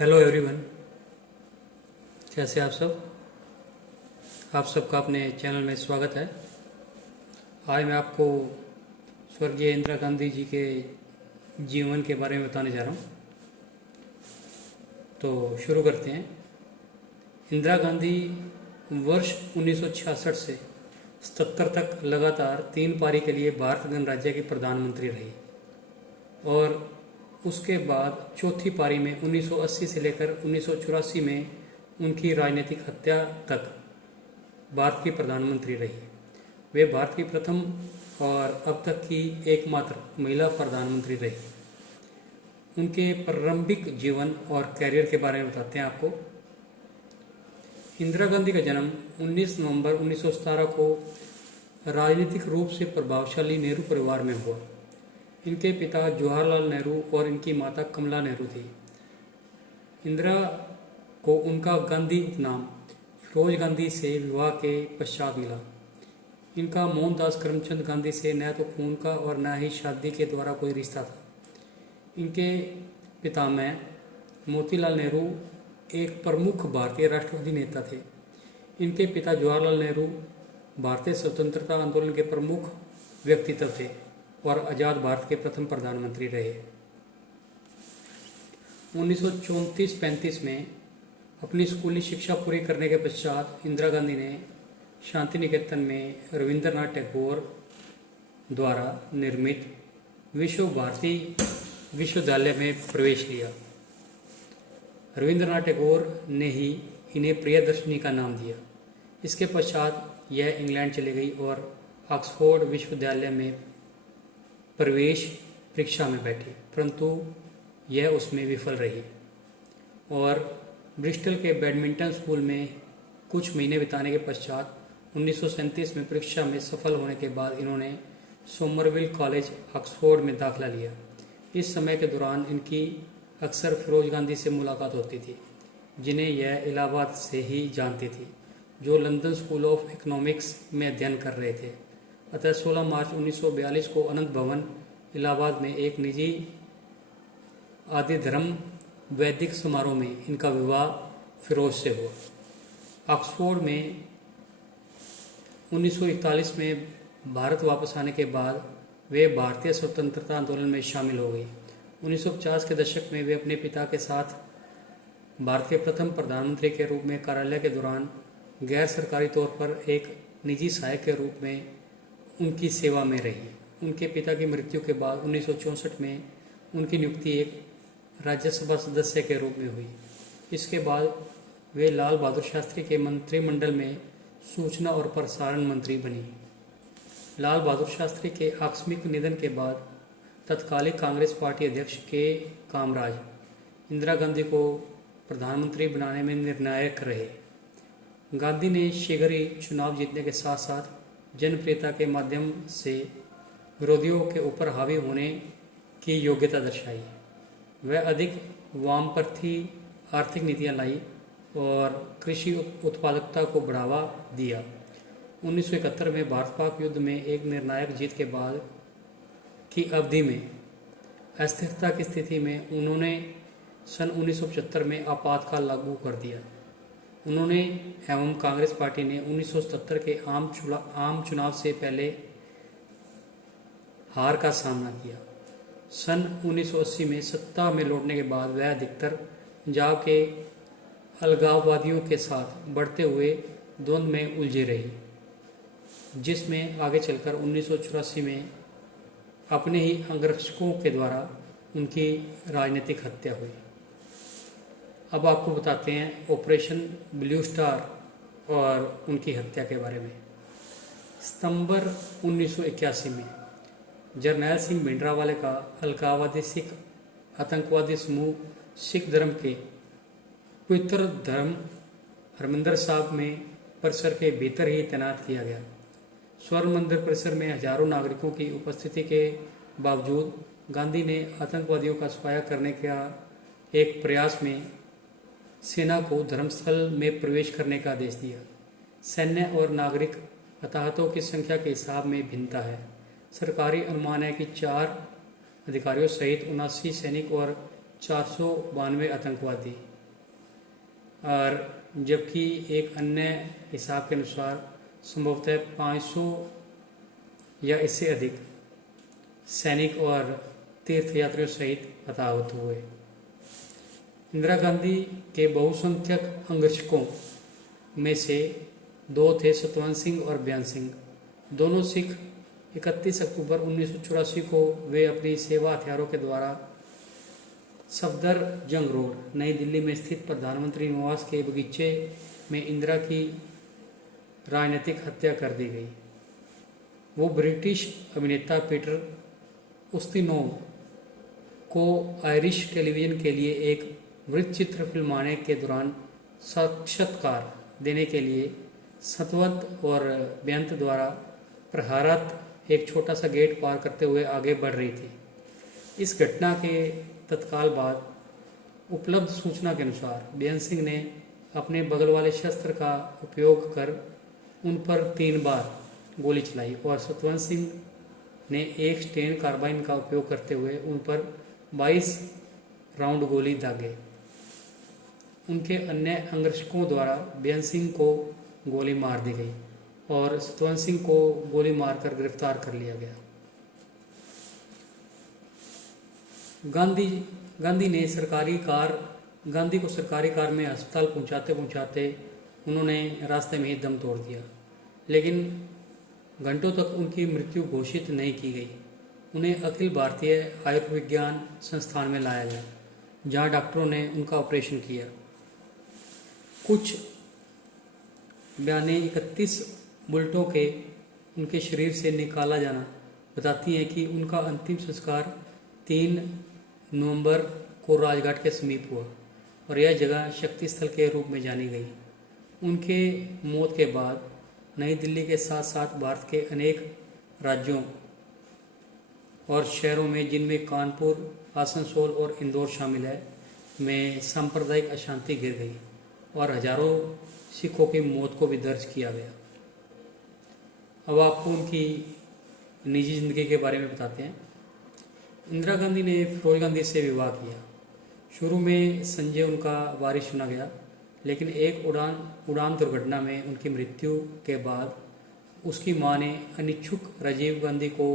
Hello everyone, कैसे आप सब। आप सबका अपने चैनल में स्वागत है। आज मैं आपको स्वर्गीय इंदिरा गांधी जी के जीवन के बारे में बताने जा रहा हूँ। तो शुरू करते हैं। इंदिरा गांधी वर्ष 1966 से 77 तक लगातार 3 पारी के लिए भारत गणराज्य की प्रधानमंत्री रही और उसके बाद चौथी पारी में 1980 से लेकर 1984 में उनकी राजनीतिक हत्या तक भारत की प्रधानमंत्री रही। वे भारत की प्रथम और अब तक की एकमात्र महिला प्रधानमंत्री रही। उनके प्रारंभिक जीवन और कैरियर के बारे में बताते हैं आपको। इंदिरा गांधी का जन्म 19 नवंबर 1917 को राजनीतिक रूप से प्रभावशाली नेहरू परिवार में हुआ। इनके पिता जवाहरलाल नेहरू और इनकी माता कमला नेहरू थी। इंदिरा को उनका गांधी उपनाम फिरोज गांधी से विवाह के पश्चात मिला। इनका मोहनदास करमचंद गांधी से न तो खून का और न ही शादी के द्वारा कोई रिश्ता था। इनके पितामह मोतीलाल नेहरू एक प्रमुख भारतीय राष्ट्रवादी नेता थे। इनके पिता जवाहरलाल नेहरू भारतीय स्वतंत्रता आंदोलन के प्रमुख व्यक्तित्व थे और आज़ाद भारत के प्रथम प्रधानमंत्री रहे। 1934-35 में अपनी स्कूली शिक्षा पूरी करने के पश्चात इंदिरा गांधी ने शांति निकेतन में रविंद्रनाथ टैगोर द्वारा निर्मित विश्व भारती विश्वविद्यालय में प्रवेश लिया। रविंद्रनाथ टैगोर ने ही इन्हें प्रियदर्शिनी का नाम दिया। इसके पश्चात यह इंग्लैंड चली गई और ऑक्सफोर्ड विश्वविद्यालय में प्रवेश परीक्षा में बैठी, परंतु यह उसमें विफल रही और ब्रिस्टल के बैडमिंटन स्कूल में कुछ महीने बिताने के पश्चात 1937 में परीक्षा में सफल होने के बाद इन्होंने सोमरविल कॉलेज ऑक्सफोर्ड में दाखिला लिया। इस समय के दौरान इनकी अक्सर फिरोज गांधी से मुलाकात होती थी, जिन्हें यह इलाहाबाद से ही जानती थी, जो लंदन स्कूल ऑफ इकोनॉमिक्स में अध्ययन कर रहे थे। अतः 16 मार्च 1942 को अनंत भवन इलाहाबाद में एक निजी आदि धर्म वैदिक समारोह में इनका विवाह फिरोज से हुआ। ऑक्सफोर्ड में 1941 में भारत वापस आने के बाद वे भारतीय स्वतंत्रता आंदोलन में शामिल हो गई। 1950 के दशक में वे अपने पिता के साथ भारत के प्रथम प्रधानमंत्री के रूप में कार्यालय के दौरान गैर सरकारी तौर पर एक निजी सहायक के रूप में उनकी सेवा में रही। उनके पिता की मृत्यु के बाद 1964 में उनकी नियुक्ति एक राज्यसभा सदस्य के रूप में हुई। इसके बाद वे लाल बहादुर शास्त्री के मंत्रिमंडल में सूचना और प्रसारण मंत्री बनी। लाल बहादुर शास्त्री के आकस्मिक निधन के बाद तत्कालीन कांग्रेस पार्टी अध्यक्ष के कामराज इंदिरा गांधी को प्रधानमंत्री बनाने में निर्णायक रहे। गांधी ने शीघ्र ही चुनाव जीतने के साथ साथ जनप्रियता के माध्यम से विरोधियों के ऊपर हावी होने की योग्यता दर्शाई। वह अधिक वामपंथी आर्थिक नीतियां लाई और कृषि उत्पादकता को बढ़ावा दिया। 1971 में भारत पाक युद्ध में एक निर्णायक जीत के बाद की अवधि में अस्थिरता की स्थिति में उन्होंने सन 1975 में आपातकाल लागू कर दिया। उन्होंने एवं कांग्रेस पार्टी ने 1977 के आम चुनाव से पहले हार का सामना किया। सन 1980 में सत्ता में लौटने के बाद वह अधिकतर पंजाब के अलगाववादियों के साथ बढ़ते हुए द्वंद्व में उलझी रही, जिसमें आगे चलकर 1984 में अपने ही अंगरक्षकों के द्वारा उनकी राजनीतिक हत्या हुई। अब आपको बताते हैं ऑपरेशन ब्लू स्टार और उनकी हत्या के बारे में। सितंबर 1981 में जरनैल सिंह भिंडरावाले का अलगाववादी सिख आतंकवादी समूह सिख धर्म के पवित्र धर्म हरमंदिर साहिब में परिसर के भीतर ही तैनात किया गया। स्वर्ण मंदिर परिसर में हजारों नागरिकों की उपस्थिति के बावजूद गांधी ने आतंकवादियों का सफाया करने का एक प्रयास में सेना को धर्मस्थल में प्रवेश करने का आदेश दिया। सैन्य और नागरिक हताहतों की संख्या के हिसाब में भिन्नता है। सरकारी अनुमान है कि 4 अधिकारियों सहित 79 सैनिक और 492 आतंकवादी और जबकि एक अन्य हिसाब के अनुसार संभवतः 500 या इससे अधिक सैनिक और तीर्थयात्रियों सहित हताहत हुए। इंदिरा गांधी के बहुसंख्यक अंगरक्षकों में से दो थे सतवंत सिंह और बेअंत सिंह। दोनों सिख 31 अक्टूबर 1984 को वे अपनी सेवा हथियारों के द्वारा सफदरजंग रोड नई दिल्ली में स्थित प्रधानमंत्री निवास के बगीचे में इंदिरा की राजनीतिक हत्या कर दी गई। वो ब्रिटिश अभिनेता पीटर उस्तिनोव को आयरिश टेलीविज़न के लिए एक वृत्तचित्र फिल्माने के दौरान साक्षात्कार देने के लिए सतवंत और बेअंत द्वारा प्रहारत एक छोटा सा गेट पार करते हुए आगे बढ़ रही थी। इस घटना के तत्काल बाद उपलब्ध सूचना के अनुसार बेअंत सिंह ने अपने बगल वाले शस्त्र का उपयोग कर उन पर 3 बार गोली चलाई और सतवंत सिंह ने एक स्टेन कार्बाइन का उपयोग करते हुए उन पर 22 राउंड गोली दागे। उनके अन्य अंगरक्षकों द्वारा बेअंत सिंह को गोली मार दी गई और सतवंत सिंह को गोली मारकर गिरफ्तार कर लिया गया। गांधी को सरकारी कार में अस्पताल पहुंचाते पहुंचाते उन्होंने रास्ते में ही दम तोड़ दिया, लेकिन घंटों तक उनकी मृत्यु घोषित नहीं की गई। उन्हें अखिल भारतीय आयुर्विज्ञान संस्थान में लाया गया, जहां डॉक्टरों ने उनका ऑपरेशन किया। कुछ बयानें 31 बुलेटों के उनके शरीर से निकाला जाना बताती हैं कि उनका अंतिम संस्कार 3 नवंबर को राजघाट के समीप हुआ और यह जगह शक्ति स्थल के रूप में जानी गई। उनके मौत के बाद नई दिल्ली के साथ साथ भारत के अनेक राज्यों और शहरों में, जिनमें कानपुर, आसनसोल और इंदौर शामिल है, में सांप्रदायिक अशांति गिर गई और हजारों सिखों की मौत को भी दर्ज किया गया। अब आपको उनकी निजी जिंदगी के बारे में बताते हैं। इंदिरा गांधी ने फिरोज गांधी से विवाह किया। शुरू में संजय उनका वारिस चुना गया, लेकिन एक उड़ान दुर्घटना में उनकी मृत्यु के बाद उसकी मां ने अनिच्छुक राजीव गांधी को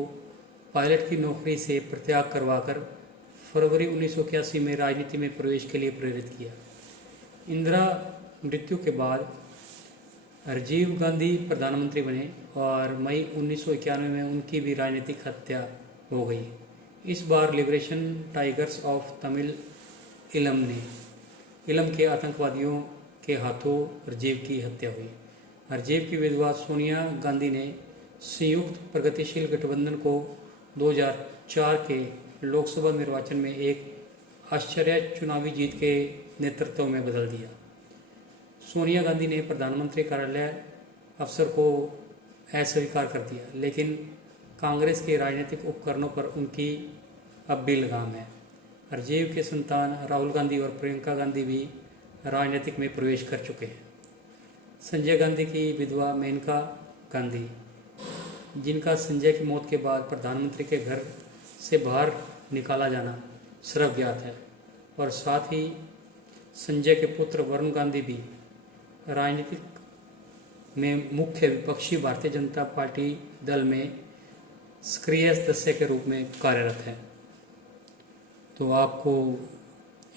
पायलट की नौकरी से प्रत्याग करवाकर फरवरी 1981 में राजनीति में प्रवेश के लिए प्रेरित किया। इंदिरा मृत्यु के बाद राजीव गांधी प्रधानमंत्री बने और मई 1991 में उनकी भी राजनीतिक हत्या हो गई। इस बार लिबरेशन टाइगर्स ऑफ तमिल इलम के आतंकवादियों के हाथों राजीव की हत्या हुई। राजीव की विधवा सोनिया गांधी ने संयुक्त प्रगतिशील गठबंधन को 2004 के लोकसभा निर्वाचन में एक आश्चर्य चुनावी जीत के नेतृत्व में बदल दिया। सोनिया गांधी ने प्रधानमंत्री कार्यालय अफसर को अस्वीकार कर दिया, लेकिन कांग्रेस के राजनीतिक उपकरणों पर उनकी अब भी लगाम है। राजीव के संतान राहुल गांधी और प्रियंका गांधी भी राजनीतिक में प्रवेश कर चुके हैं। संजय गांधी की विधवा मेनका गांधी, जिनका संजय की मौत के बाद प्रधानमंत्री के घर से बाहर निकाला जाना सर्वज्ञात है, और साथ ही संजय के पुत्र वरुण गांधी भी राजनीतिक में मुख्य विपक्षी भारतीय जनता पार्टी दल में सक्रिय सदस्य के रूप में कार्यरत है। तो आपको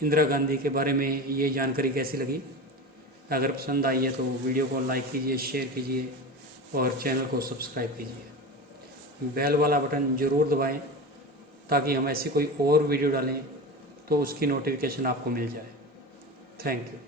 इंदिरा गांधी के बारे में ये जानकारी कैसी लगी? अगर पसंद आई है तो वीडियो को लाइक कीजिए, शेयर कीजिए और चैनल को सब्सक्राइब कीजिए। बेल वाला बटन ज़रूर दबाएं ताकि हम ऐसी कोई और वीडियो डालें तो उसकी नोटिफिकेशन आपको मिल जाए। Thank you.